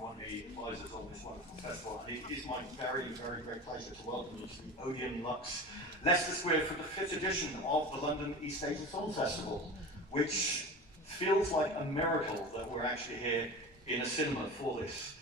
I'm one of the advisors on this wonderful festival, and it is my very, very great pleasure to welcome you to the Odeon Lux Leicester Square for the 5th edition of the London East Asian Film Festival, which feels like a miracle that we're actually here in a cinema for this.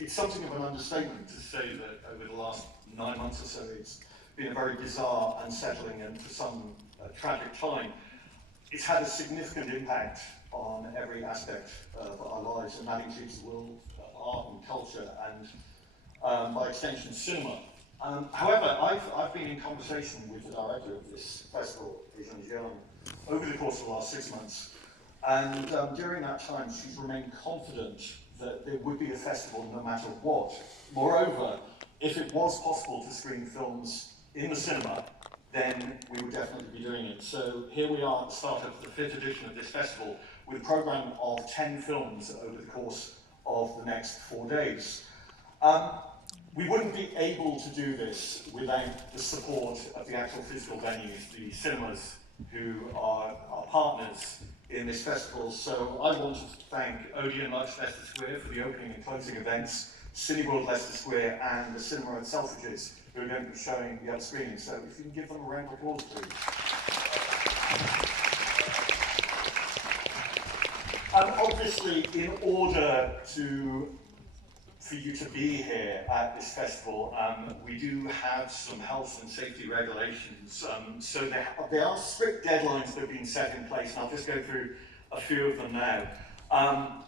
It's something of an understatement to say that over the last 9 months or so, it's been a very bizarre, unsettling, and for some tragic time. It's had a significant impact on every aspect of our lives, and that includes the world of art and culture and, by extension, cinema. However, I've been in conversation with the director of this festival, Gala, over the course of the last 6 months, and during that time, she's remained confident that there would be a festival no matter what. Moreover, if it was possible to screen films in the cinema, then we would definitely be doing it. So here we are at the start of the 5th edition of this festival with a program of 10 films over the course of the next 4 days. We wouldn't be able to do this without the support of the actual physical venues, the cinemas, who are our partners in this festival. So I wanted to thank Odeon Lux Leicester Square for the opening and closing events, Cineworld Leicester Square, and the cinema at Selfridges, who are going to be showing the other screenings. So if you can give them a round of applause, please. Obviously, in order for you to be here at this festival, we do have some health and safety regulations. So there are strict deadlines that have been set in place, and I'll just go through a few of them now.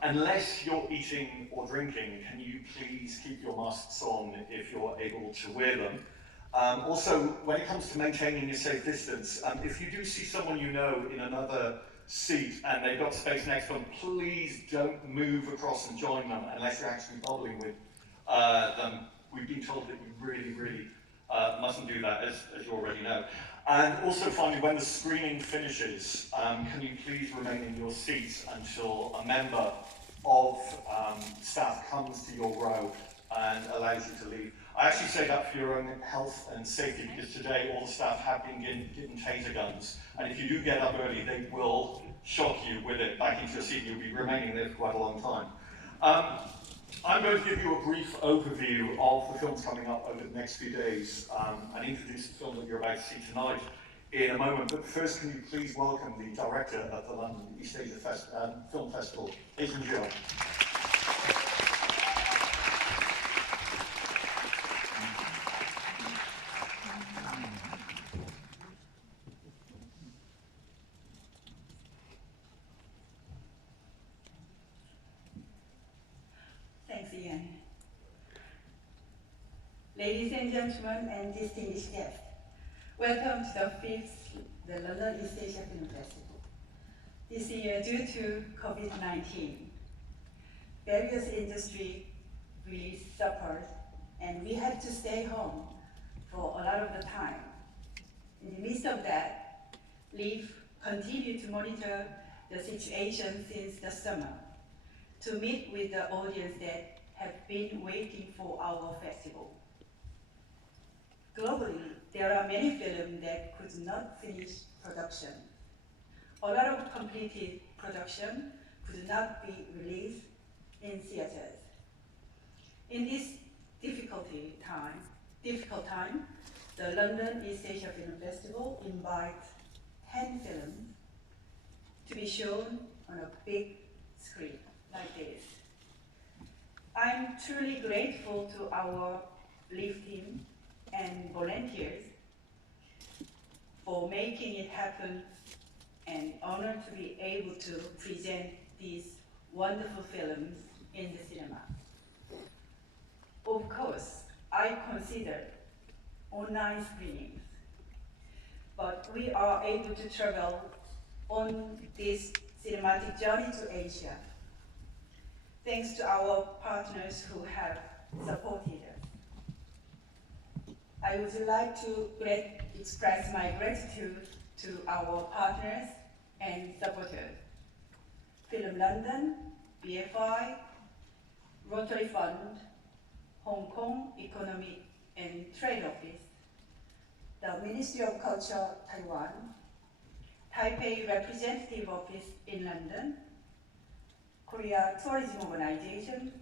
Unless you're eating or drinking, can you please keep your masks on if you're able to wear them? Also, when it comes to maintaining a safe distance, if you do see someone you know in another seat and they've got space next to them, please don't move across and join them unless you're actually bubbling with them. We've been told that you really mustn't do that, as you already know. And also finally, when the screening finishes, can you please remain in your seats until a member of staff comes to your row and allows you to leave. I actually say that for your own health and safety, because today all the staff have been given taser guns, and if you do get up early, they will shock you with it back into your seat. You'll be remaining there for quite a long time. I'm going to give you a brief overview of the films coming up over the next few days, and introduce the film that you're about to see tonight in a moment. But first, can you please welcome the director of the London East Asia Film Festival, Adrian Gill. Ladies and gentlemen and distinguished guests, welcome to the London East Asia Film Festival. This year, due to COVID-19, various industries really suffered, and we had to stay home for a lot of the time. In the midst of that, LEAF continued to monitor the situation since the summer to meet with the audience that have been waiting for our festival. Globally, there are many films that could not finish production. A lot of completed production could not be released in theaters. In this difficult time, the London East Asia Film Festival invites 10 films to be shown on a big screen like this. I'm truly grateful to our LEAF team and volunteers for making it happen, and honored to be able to present these wonderful films in the cinema. Of course, I considered online screenings, but we are able to travel on this cinematic journey to Asia, thanks to our partners who have supported us. I would like to express my gratitude to our partners and supporters, Film London, BFI, Rotary Fund, Hong Kong Economic and Trade Office, the Ministry of Culture, Taiwan, Taipei Representative Office in London, Korea Tourism Organization,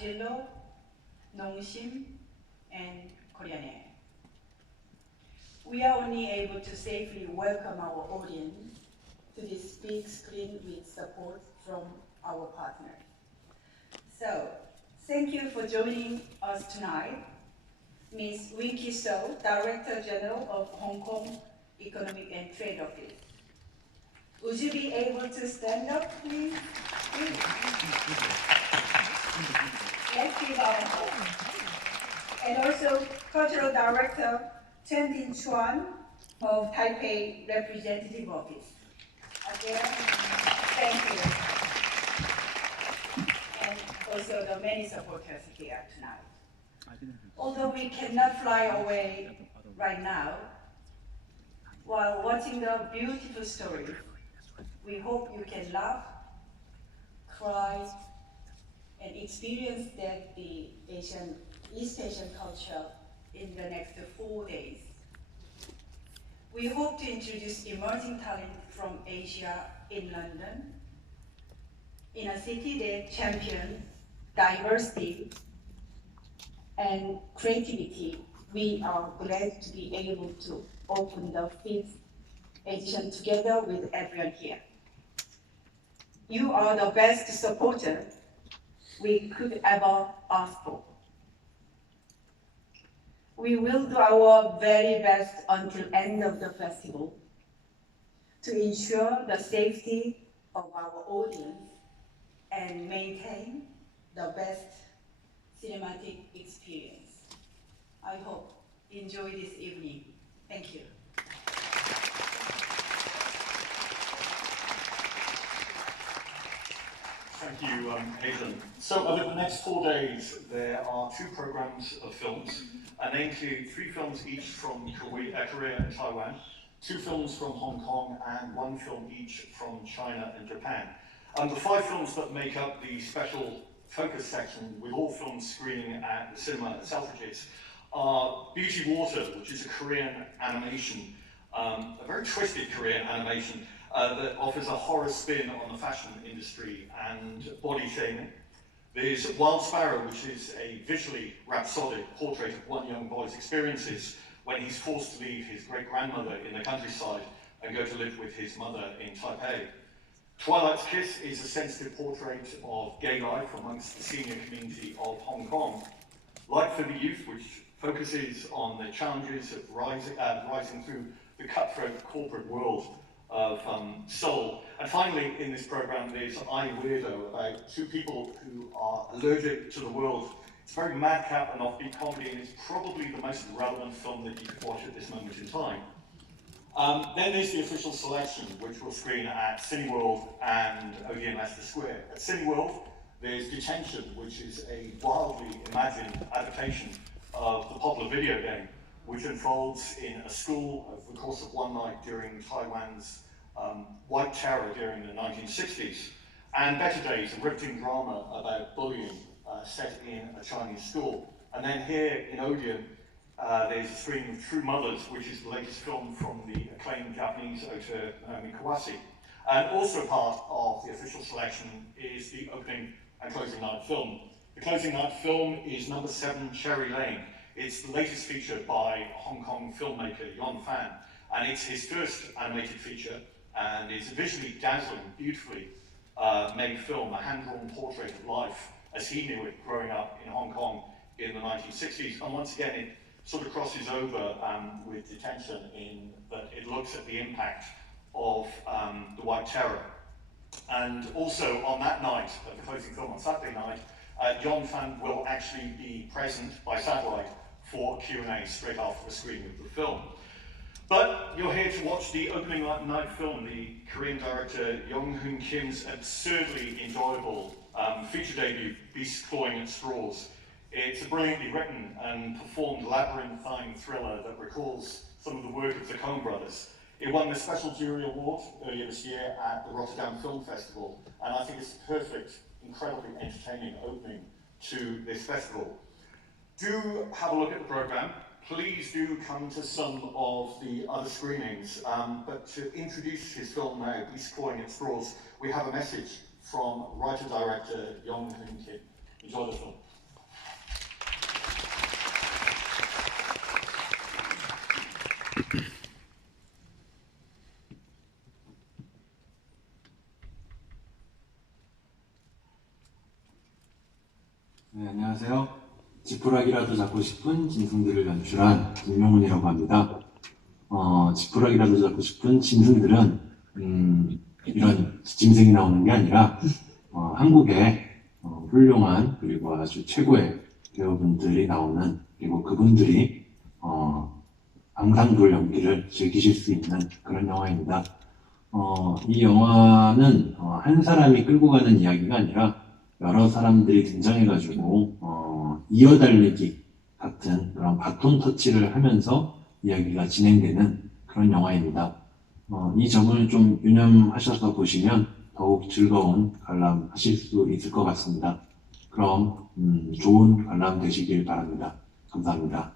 Jillo, Nongshim, and Korean Air. We are only able to safely welcome our audience to this big screen with support from our partners. So, thank you for joining us tonight. Ms. Winky So, Director General of Hong Kong Economic and Trade Office. Would you be able to stand up, please? Let's give our applause. And also, Cultural Director Chen Bin Chuan of Taipei Representative Office. Again, thank you. And also the many supporters here tonight. Although we cannot fly away right now, while watching the beautiful stories, we hope you can laugh, cry, and experience that the East Asian culture in the next 4 days. We hope to introduce emerging talent from Asia in London, in a city that champions diversity and creativity. We are glad to be able to open the 5th edition together with everyone here. You are the best supporter we could ever ask for. We will do our very best until end of the festival to ensure the safety of our audience and maintain the best cinematic experience. I hope you enjoy this evening. Thank you. Thank you, Aidan. So over the next 4 days, there are 2 programs of films, and they include 3 films each from Korea and Taiwan, 2 films from Hong Kong, and 1 film each from China and Japan. The 5 films that make up the special focus section, with all films screening at the cinema at Selfridges, are Beauty Water, which is a Korean animation, a very twisted Korean animation, that offers a horror spin on the fashion industry and body shaming. There's Wild Sparrow, which is a visually rhapsodic portrait of one young boy's experiences when he's forced to leave his great-grandmother in the countryside and go to live with his mother in Taipei. Twilight's Kiss is a sensitive portrait of gay life amongst the senior community of Hong Kong. Light for the Youth, which focuses on the challenges of rising through the cutthroat corporate world of Seoul. And finally, in this program, there's I, Weirdo, about 2 people who are allergic to the world. It's very madcap and offbeat comedy, and it's probably the most relevant film that you could watch at this moment in time. Then there's the official selection, which will screen at Cineworld and Odeon Leicester Square. At Cineworld, there's Detention, which is a wildly imagined adaptation of the popular video game, which unfolds in a school over the course of one night during Taiwan's White Terror during the 1960s. And Better Days, a riveting drama about bullying set in a Chinese school. And then here in Odeon, there's a screening of True Mothers, which is the latest film from the acclaimed Japanese auteur Naomi Kawase. And also part of the official selection is the opening and closing night film. The closing night film is number 7, Cherry Lane. It's the latest feature by Hong Kong filmmaker Yon Fan, and it's his first animated feature, and it's a visually dazzling, beautifully made film, a hand-drawn portrait of life as he knew it growing up in Hong Kong in the 1960s. And once again, it sort of crosses over with Detention in that it looks at the impact of the White Terror. And also on that night, of the closing film on Saturday night, Yon Fan will actually be present by satellite for Q&A straight after the screening of the film. But you're here to watch the opening night film, the Korean director Yong Hoon Kim's absurdly enjoyable feature debut, Beasts Clawing at Straws. It's a brilliantly written and performed labyrinthine thriller that recalls some of the work of the Coen brothers. It won the Special Jury Award earlier this year at the Rotterdam Film Festival, and I think it's a perfect, incredibly entertaining opening to this festival. Do have a look at the programme. Please do come to some of the other screenings, but to introduce his film now, Beasts Clawing at Straws, we have a message from writer-director Yong Hoon Kim. Enjoy the film. 네, 안녕하세요. 지푸라기라도 잡고 싶은 짐승들을 연출한 김용훈이라고 합니다. 지푸라기라도 잡고 싶은 짐승들은 이런 짐승이 나오는 게 아니라 한국의 훌륭한 그리고 아주 최고의 배우분들이 나오는, 그리고 그분들이 앙상블 연기를 즐기실 수 있는 그런 영화입니다. 이 영화는 한 사람이 끌고 가는 이야기가 아니라 여러 사람들이 등장해가지고 이어달리기 같은 그런 바톤 터치를 하면서 이야기가 진행되는 그런 영화입니다. 이 점을 좀 유념하셔서 보시면 더욱 즐거운 관람 하실 수 있을 것 같습니다. 그럼 좋은 관람 되시길 바랍니다. 감사합니다.